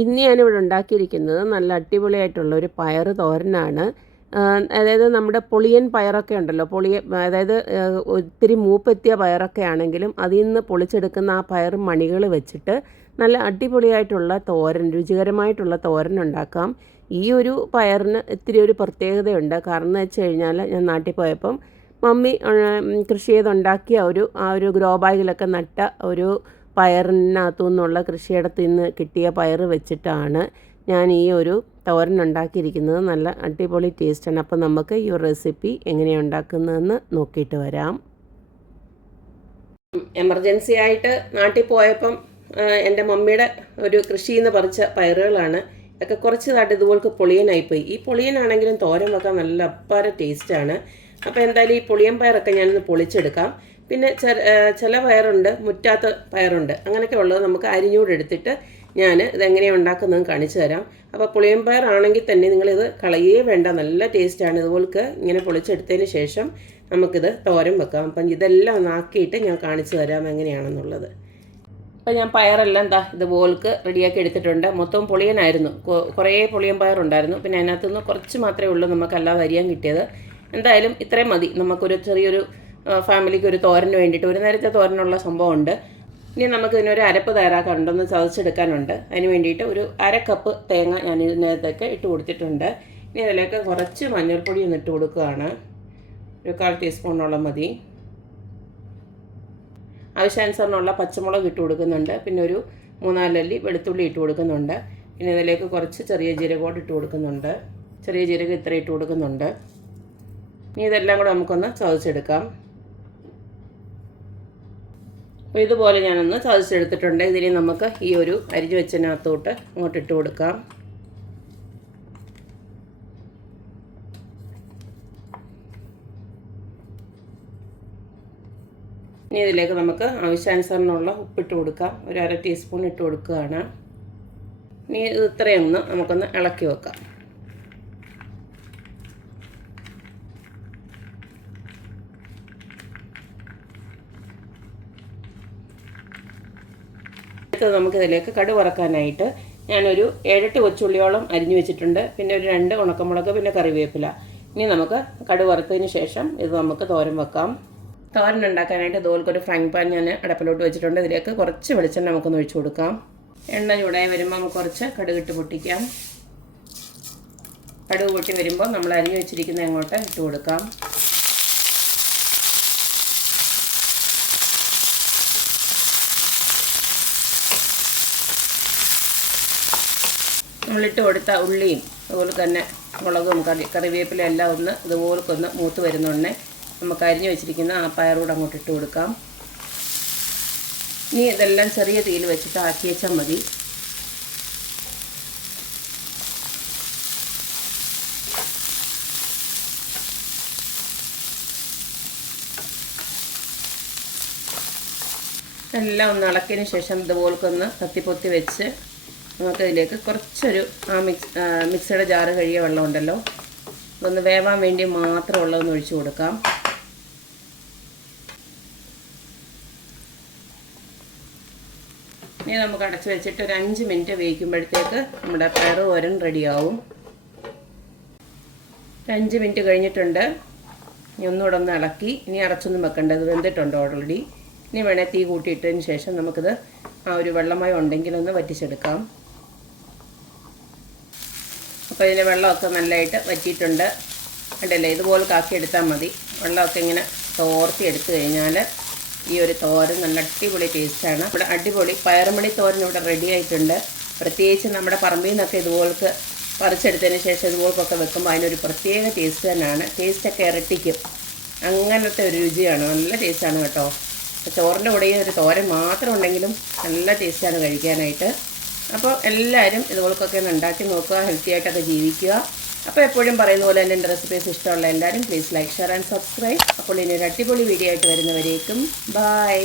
ഇന്ന് ഞാനിവിടെ ഉണ്ടാക്കിയിരിക്കുന്നത് നല്ല അടിപൊളിയായിട്ടുള്ളൊരു പയർ തോരനാണ്. അതായത് നമ്മുടെ പൊളിയൻ പയറൊക്കെ ഉണ്ടല്ലോ, അതായത് ഒത്തിരി മൂപ്പെത്തിയ പയറൊക്കെ ആണെങ്കിലും അതിൽ നിന്ന് പൊളിച്ചെടുക്കുന്ന ആ പയർ മണികൾ വെച്ചിട്ട് നല്ല അടിപൊളിയായിട്ടുള്ള തോരൻ, രുചികരമായിട്ടുള്ള തോരൻ ഉണ്ടാക്കാം. ഈ ഒരു പയറിന് ഇത്തിരി ഒരു പ്രത്യേകതയുണ്ട്. കാരണം എന്ന് വെച്ച് കഴിഞ്ഞാൽ, ഞാൻ നാട്ടിൽ പോയപ്പം മമ്മി കൃഷി ചെയ്തുണ്ടാക്കിയ ആ ഒരു ഗ്രോ ബാഗിലൊക്കെ നട്ട ഒരു പയറിനകത്തു നിന്നുള്ള കൃഷിയിടത്തു നിന്ന് കിട്ടിയ പയർ വെച്ചിട്ടാണ് ഞാൻ ഈ ഒരു തോരൻ ഉണ്ടാക്കിയിരിക്കുന്നത്. നല്ല അടിപൊളി ടേസ്റ്റാണ്. അപ്പോൾ നമുക്ക് ഈ ഒരു റെസിപ്പി എങ്ങനെയാണ് ഉണ്ടാക്കുന്നതെന്ന് നോക്കിയിട്ട് വരാം. എമർജൻസി ആയിട്ട് നാട്ടിൽ പോയപ്പം എൻ്റെ മമ്മിയുടെ ഒരു കൃഷിയിൽ നിന്ന് പറിച്ച പയറുകളാണ്. ഇതൊക്കെ കുറച്ച് നാട്ട് ഇതുപോലൊക്കെ പൊളിയനായിപ്പോയി. ഈ പൊളിയനാണെങ്കിലും തോരൻ വെക്കാൻ നല്ല അപ്പാര ടേസ്റ്റാണ്. അപ്പോൾ എന്തായാലും ഈ പൊളിയൻ പയറൊക്കെ ഞാനിന്ന് പൊളിച്ചെടുക്കാം. പിന്നെ ചില പയറുണ്ട്, മുറ്റാത്ത പയറുണ്ട്. അങ്ങനെയൊക്കെ ഉള്ളത് നമുക്ക് അരിഞ്ഞൂടെടുത്തിട്ട് ഞാൻ ഇതെങ്ങനെയാണ് ഉണ്ടാക്കുന്നതെന്ന് കാണിച്ചു തരാം. അപ്പോൾ പുളിയൻ പയറാണെങ്കിൽ തന്നെ നിങ്ങളിത് കളയേ വേണ്ട, നല്ല ടേസ്റ്റാണ്. ഇതുപോലൊക്കെ ഇങ്ങനെ പൊളിച്ചെടുത്തതിന് ശേഷം നമുക്കിത് തോരൻ വെക്കാം. അപ്പം ഇതെല്ലാം ഒന്നാക്കിയിട്ട് ഞാൻ കാണിച്ചു തരാം എങ്ങനെയാണെന്നുള്ളത്. അപ്പോൾ ഞാൻ പയറെല്ലാം ഇതുപോലക്ക് റെഡിയാക്കി എടുത്തിട്ടുണ്ട്. മൊത്തം പൊളിയനായിരുന്നു, കുറേ പൊളിയൻ പയറുണ്ടായിരുന്നു. പിന്നെ അതിനകത്തുനിന്ന് കുറച്ച് മാത്രമേ ഉള്ളൂ നമുക്കല്ലാതെ അരിയാൻ കിട്ടിയത്. എന്തായാലും ഇത്രയും മതി. നമുക്കൊരു ചെറിയൊരു ഫാമിലിക്ക് ഒരു തോരന് വേണ്ടിയിട്ട്, ഒരു നേരത്തെ തോരനുള്ള സംഭവമുണ്ട്. ഇനി നമുക്ക് ഇതിനൊരു അരപ്പ് തയ്യാറാക്കാനുണ്ടെന്ന് ചതച്ചെടുക്കാനുണ്ട്. അതിന് വേണ്ടിയിട്ട് ഒരു 1/2 കപ്പ് തേങ്ങ ഞാൻ ഇതിനകത്തൊക്കെ ഇട്ട് കൊടുത്തിട്ടുണ്ട്. ഇനി അതിലേക്ക് കുറച്ച് മഞ്ഞൾപ്പൊടി ഒന്ന് ഇട്ട് കൊടുക്കുകയാണ്. ഒരു 1/4 ടീസ്പൂണോളം മതി. ആവശ്യാനുസരണമുള്ള പച്ചമുളക് ഇട്ട് കൊടുക്കുന്നുണ്ട്. പിന്നെ ഒരു 3-4 അല്ലി വെളുത്തുള്ളി ഇട്ട് കൊടുക്കുന്നുണ്ട്. പിന്നെ ഇതിലേക്ക് കുറച്ച് ചെറിയ ജീരകം ഇട്ട് കൊടുക്കുന്നുണ്ട്. ചെറിയ ജീരകം ഇത്ര ഇട്ട് കൊടുക്കുന്നുണ്ട്. ഇനി ഇതെല്ലാം കൂടെ നമുക്കൊന്ന് ചതച്ചെടുക്കാം. അപ്പോൾ ഇതുപോലെ ഞാനൊന്ന് ചതച്ചെടുത്തിട്ടുണ്ട്. ഇതിന് നമുക്ക് ഈ ഒരു അരിഞ്ഞു വെച്ചതിനകത്തോട്ട് അങ്ങോട്ട് ഇട്ട് കൊടുക്കാം. ഇനി ഇതിലേക്ക് നമുക്ക് ആവശ്യാനുസരണമുള്ള ഉപ്പിട്ട് കൊടുക്കാം. ഒരു 1/2 ടീസ്പൂൺ ഇട്ട് കൊടുക്കുകയാണ്. ഇനി ഇത് ഇത്രയൊന്ന് നമുക്കൊന്ന് ഇളക്കി വെക്കാം. നമുക്കിതിലേക്ക് കടുക് വറക്കാനായിട്ട് ഞാനൊരു 7-8 കൊച്ചുള്ളിയോളം അരിഞ്ഞു വെച്ചിട്ടുണ്ട്. പിന്നെ ഒരു 2 ഉണക്കമുളക്, പിന്നെ കറിവേപ്പില. ഇനി നമുക്ക് കടുക് വറുത്തതിന് ശേഷം ഇത് നമുക്ക് തോരൻ വെക്കാം. തോരൻ ഉണ്ടാക്കാനായിട്ട് ഇതുപോലൊരു ഫ്രൈങ് പാൻ ഞാൻ അടുപ്പിലോട്ട് വെച്ചിട്ടുണ്ട്. ഇതിലേക്ക് കുറച്ച് വെളിച്ചെണ്ണ നമുക്കൊന്ന് ഒഴിച്ചു കൊടുക്കാം. എണ്ണ ചൂടായി വരുമ്പോൾ നമുക്ക് കുറച്ച് കടുക് ഇട്ട് പൊട്ടിക്കാം. കടുക് പൊട്ടി വരുമ്പോൾ നമ്മൾ അരിഞ്ഞു വെച്ചിരിക്കുന്ന അങ്ങോട്ട് ഇട്ട് കൊടുക്കാം. നമ്മളിട്ട് കൊടുത്ത ഉള്ളിയും അതുപോലെ തന്നെ മുളകും കറിവേപ്പില എല്ലാം ഒന്ന് ഇതുപോലൊന്ന് മൂത്ത് വരുന്നുണ്ടേ നമുക്ക് അരിഞ്ഞു വെച്ചിരിക്കുന്ന ആ പയറൂടെ അങ്ങോട്ട് ഇട്ട് കൊടുക്കാം. ഇനി ഇതെല്ലാം ചെറിയ തീയിൽ വെച്ചിട്ട് ആക്കി വെച്ചാൽ മതി. എല്ലാം ഒന്ന് ഇളക്കിയതിന് ശേഷം ഇതുപോലൊന്ന് തത്തിപ്പൊത്തി വെച്ച് നമുക്കതിലേക്ക് കുറച്ചൊരു മിക്സിയുടെ ജാറ് കഴിയ വെള്ളം ഉണ്ടല്ലോ, അതൊന്ന് വേവാൻ വേണ്ടി മാത്രം ഉള്ളതൊന്ന് ഒഴിച്ചു കൊടുക്കാം. ഇനി നമുക്ക് അടച്ച് വെച്ചിട്ട് ഒരു 5 മിനിറ്റ് വേവിക്കുമ്പോഴത്തേക്ക് നമ്മുടെ പയറ് തോരൻ റെഡിയാവും. 5 മിനിറ്റ് കഴിഞ്ഞിട്ടുണ്ട്. ഇനി ഒന്നുകൂടെ ഒന്ന് ഇളക്കി, ഇനി അടച്ചൊന്നും വെക്കേണ്ടത്, വെന്തിട്ടുണ്ട് ഓൾറെഡി. ഇനി വേണേൽ തീ കൂട്ടിയിട്ടതിന് ശേഷം നമുക്കിത് ആ ഒരു വെള്ളമയം ഉണ്ടെങ്കിലൊന്ന് വറ്റിച്ചെടുക്കാം. അപ്പോൾ ഇതിൻ്റെ വെള്ളമൊക്കെ നല്ലതായിട്ട് വറ്റിയിട്ടുണ്ട്. കണ്ടല്ലേ, ഇതുപോലെ കാക്കിയെടുത്താൽ മതി. വെള്ളമൊക്കെ ഇങ്ങനെ തോർത്തി എടുത്തു കഴിഞ്ഞാൽ ഈ ഒരു തോരൻ നല്ല അടിപൊളി ടേസ്റ്റാണ്. ഇവിടെ അടിപൊളി പയറുമണി തോരൻ ഇവിടെ റെഡി ആയിട്ടുണ്ട്. പ്രത്യേകിച്ച് നമ്മുടെ പറമ്പിൽ നിന്നൊക്കെ ഇതുപോലൊക്കെ പറിച്ചെടുത്തതിന് ശേഷം ഇതുപോലൊക്കെ വെക്കുമ്പോൾ അതിനൊരു പ്രത്യേക ടേസ്റ്റ് തന്നെയാണ്. ടേസ്റ്റൊക്കെ ഇരട്ടിക്കും. അങ്ങനത്തെ ഒരു രുചിയാണ്, നല്ല ടേസ്റ്റാണ് കേട്ടോ. ചോറിൻ്റെ കൂടെ ഒരു തോരൻ മാത്രം ഉണ്ടെങ്കിലും നല്ല ടേസ്റ്റാണ് കഴിക്കാനായിട്ട്. അപ്പോൾ എല്ലാവരും ഇതുപോലൊക്കെ ഒന്ന് ഉണ്ടാക്കി നോക്കുക, ഹെൽത്തി ആയിട്ടൊക്കെ ജീവിക്കുക. അപ്പോൾ എപ്പോഴും പറയുന്ന പോലെ തന്നെ എൻ്റെ റെസിപ്പീസ് ഇഷ്ടമുള്ള എല്ലാവരും please like, share and subscribe. അപ്പോൾ ഇനി ഒരു അടിപൊളി വീഡിയോ ആയിട്ട് വരുന്നവരേക്കും ബൈ.